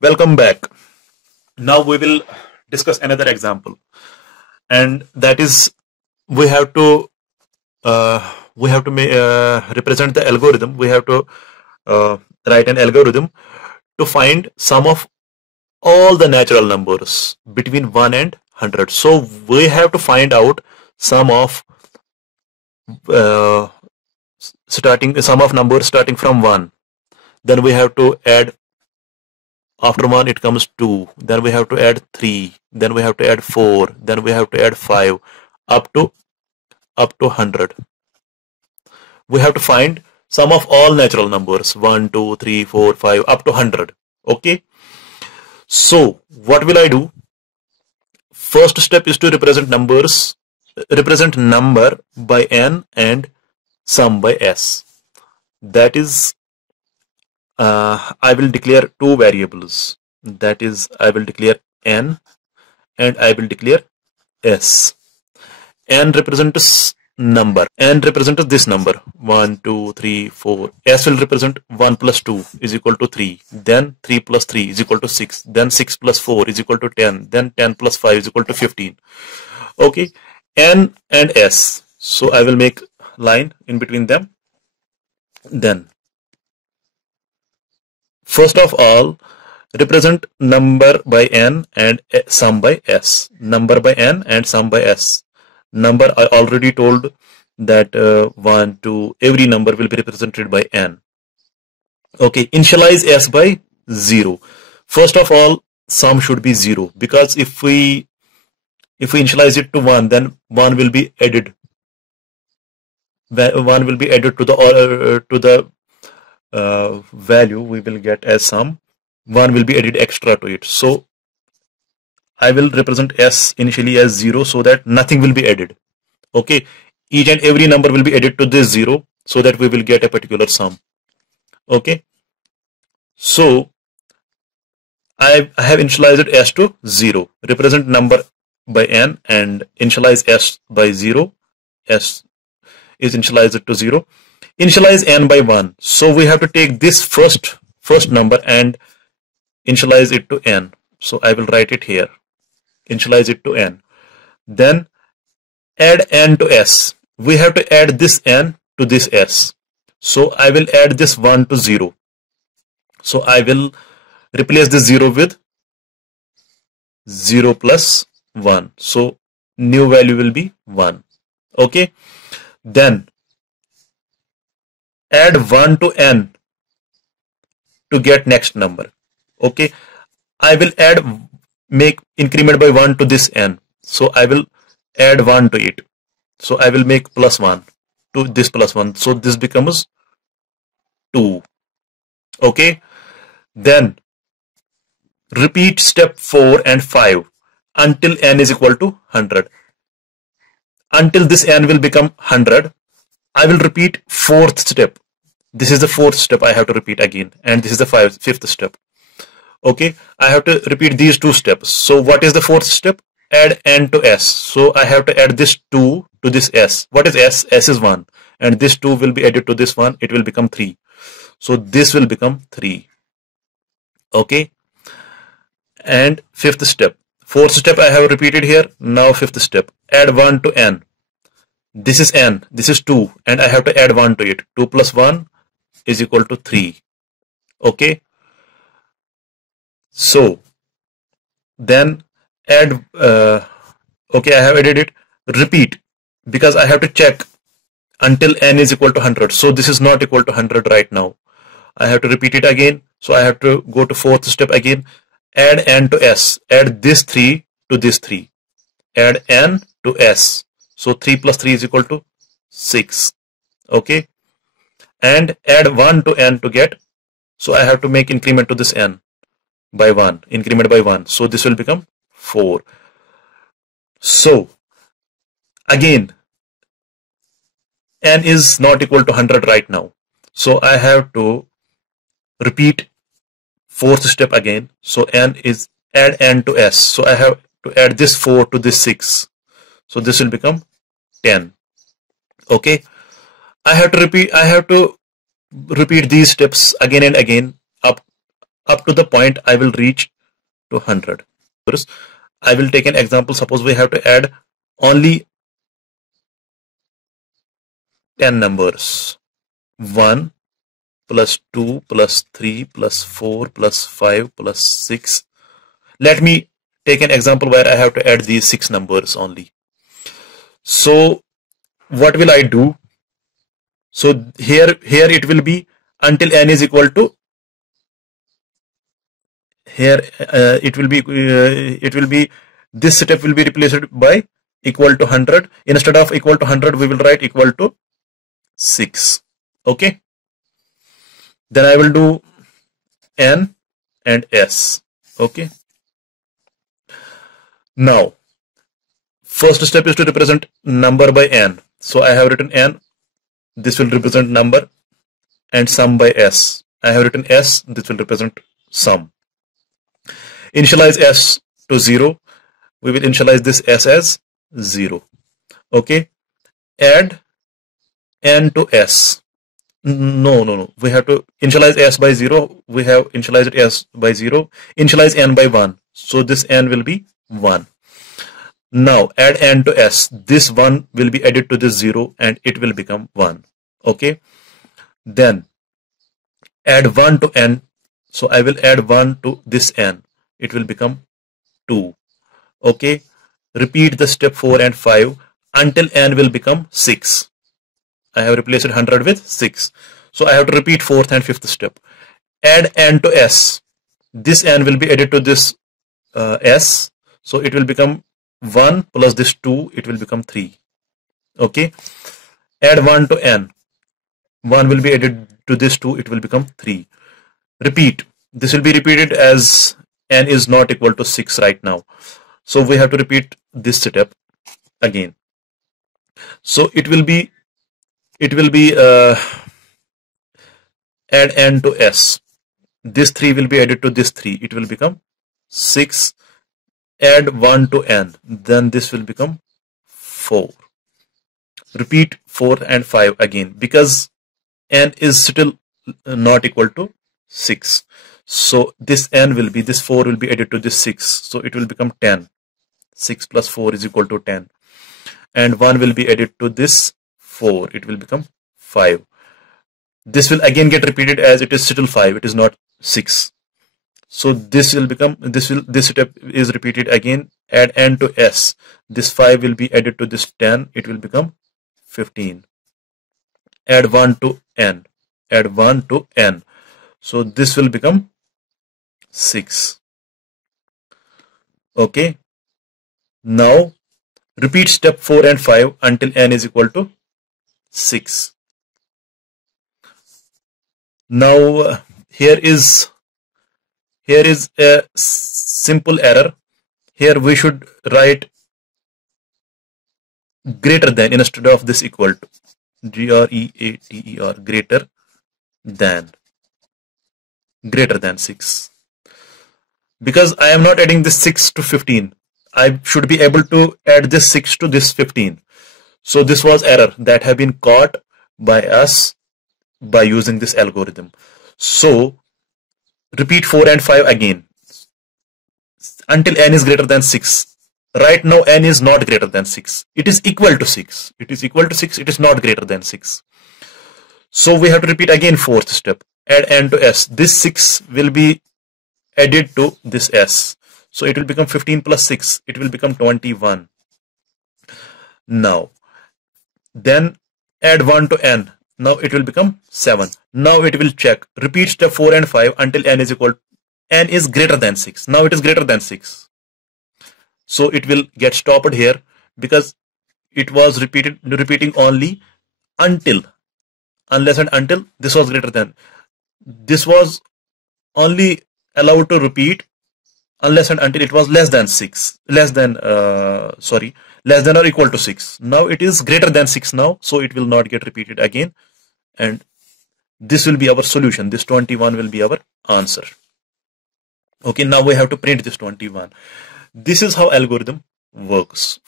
Welcome back. Now we will discuss another example, and that is we have to represent the algorithm. We have to write an algorithm to find sum of all the natural numbers between 1 and 100. So we have to find out sum of uh, sum of numbers starting from 1. Then we have to add. After 1 it comes 2, then we have to add 3, then we have to add 4, then we have to add 5, up to 100. We have to find sum of all natural numbers 1, 2, 3, 4, 5 up to 100. Okay, so what will I do? First step is to represent number by n and sum by s. That is, I will declare two variables. That is, I will declare n and I will declare s. N represents number. N represents this number 1, 2, 3, 4. S will represent 1 plus 2 is equal to 3. Then 3 plus 3 is equal to 6. Then 6 plus 4 is equal to 10. Then 10 plus 5 is equal to 15. Okay, N and S. So I will make line in between them. Then first of all, represent number by n and sum by s. Number by n and sum by s. Number, I already told that 1, 2, every number will be represented by n. Okay, initialize s by 0. First of all, sum should be 0, because if we initialize it to 1, then 1 will be added. 1 will be added to the value we will get as sum. 1 will be added extra to it. So I will represent s initially as 0 so that nothing will be added. Okay, each and every number will be added to this 0 so that we will get a particular sum. Okay, so I have initialized s to 0. Represent number by n and initialize s by 0. S is initialized to 0. Initialize n by 1. So we have to take this first number and initialize it to n. So I will write it here. Initialize it to n. Then add n to s. We have to add this n to this s. So I will add this 1 to 0. So I will replace the 0 with 0 plus 1. So new value will be 1. Okay. Then add 1 to n to get next number. Okay. I will make increment by 1 to this n. So I will add 1 to it. So I will make plus 1 to this plus 1. So this becomes 2. Okay. Then repeat step 4 and 5 until n is equal to 100. Until this n will become 100, I will repeat fourth step. This is the fourth step I have to repeat again, and this is the fifth step. Okay, I have to repeat these two steps. So what is the fourth step? Add n to s. So I have to add this 2 to this s. What is s? S is 1, and this 2 will be added to this 1. It will become 3. So this will become 3. Okay, and fifth step. Fourth step I have repeated here. Now fifth step. Add 1 to n. This is n. This is 2, and I have to add 1 to it. 2 plus 1 is equal to 3. Okay. So then add, okay, I have added it. Repeat, because I have to check until n is equal to 100. So this is not equal to 100 right now. I have to repeat it again. So I have to go to fourth step again. Add n to s. Add this 3 to this 3. Add n to s. So 3 plus 3 is equal to 6. Okay. And add 1 to n to get. So I have to make increment to this n by 1. Increment by 1. So this will become 4. So again, n is not equal to 100 right now. So I have to repeat fourth step again. So n is add n to s. So I have to add this 4 to this 6. So this will become 10. Okay. I have to repeat these steps again and again up up to the point I will reach to 100. I will take an example. Suppose we have to add only 10 numbers. 1 plus 2 plus 3 plus 4 plus 5 plus 6. Let me take an example where I have to add these 6 numbers only. So what will I do? So here it will be until n is equal to, here it will be this step will be replaced by equal to 100. Instead of equal to 100 we will write equal to 6. Okay, then I will do n and s. Okay, now first step is to represent number by n. So I have written n, this will represent number, and sum by s. I have written s, this will represent sum. Initialize s to 0. We will initialize this s as 0. Okay, add n to s. No. We have to initialize s by 0. We have initialized s by 0. Initialize n by 1. So this n will be 1. Now add n to s. This 1 will be added to this 0 and it will become 1. Okay. Then add 1 to n. So I will add 1 to this n. It will become 2. Okay. Repeat the step 4 and 5 until n will become 6. I have replaced 100 with 6. So I have to repeat 4th and 5th step. Add n to s. This n will be added to this s. So it will become 1 plus this 2. It will become 3. Okay. Add 1 to n. 1 will be added to this 2. It will become 3. Repeat. This will be repeated as n is not equal to 6 right now. So we have to repeat this step again. So it will be add n to s. This 3 will be added to this 3. It will become 6. Add 1 to n. Then this will become 4. Repeat 4 and 5 again because n is still not equal to 6. So this n will be, this 4 will be added to this 6. So it will become 10. 6 plus 4 is equal to 10. And 1 will be added to this 4. It will become 5. This will again get repeated as it is still 5. It is not 6. So this will become, this step is repeated again. Add n to s. This 5 will be added to this 10. It will become 15. Add 1 to n. Add 1 to n. So this will become 6. Okay. Now repeat step 4 and 5 until n is equal to 6. Now here is a simple error. Here we should write greater than instead of this equal to. Greater than 6. Because I am not adding this 6 to 15. I should be able to add this 6 to this 15. So this was error that have been caught by us by using this algorithm. So repeat 4 and 5 again until n is greater than 6. Right now n is not greater than 6. It is equal to 6. It is equal to 6. It is not greater than 6. So we have to repeat again 4th step. Add n to s. This 6 will be added to this s. So it will become 15 plus 6. It will become 21. Now then add 1 to n. Now it will become 7. Now it will check. Repeat step 4 and 5 until n is equal. N is greater than 6. Now it is greater than 6. So it will get stopped here because it was repeating only until, unless and until this was greater than. This was only allowed to repeat unless and until it was less than 6. Less than or equal to 6. Now it is greater than 6 now. So it will not get repeated again. And this will be our solution. This 21 will be our answer. Okay, now we have to print this 21. This is how algorithm works.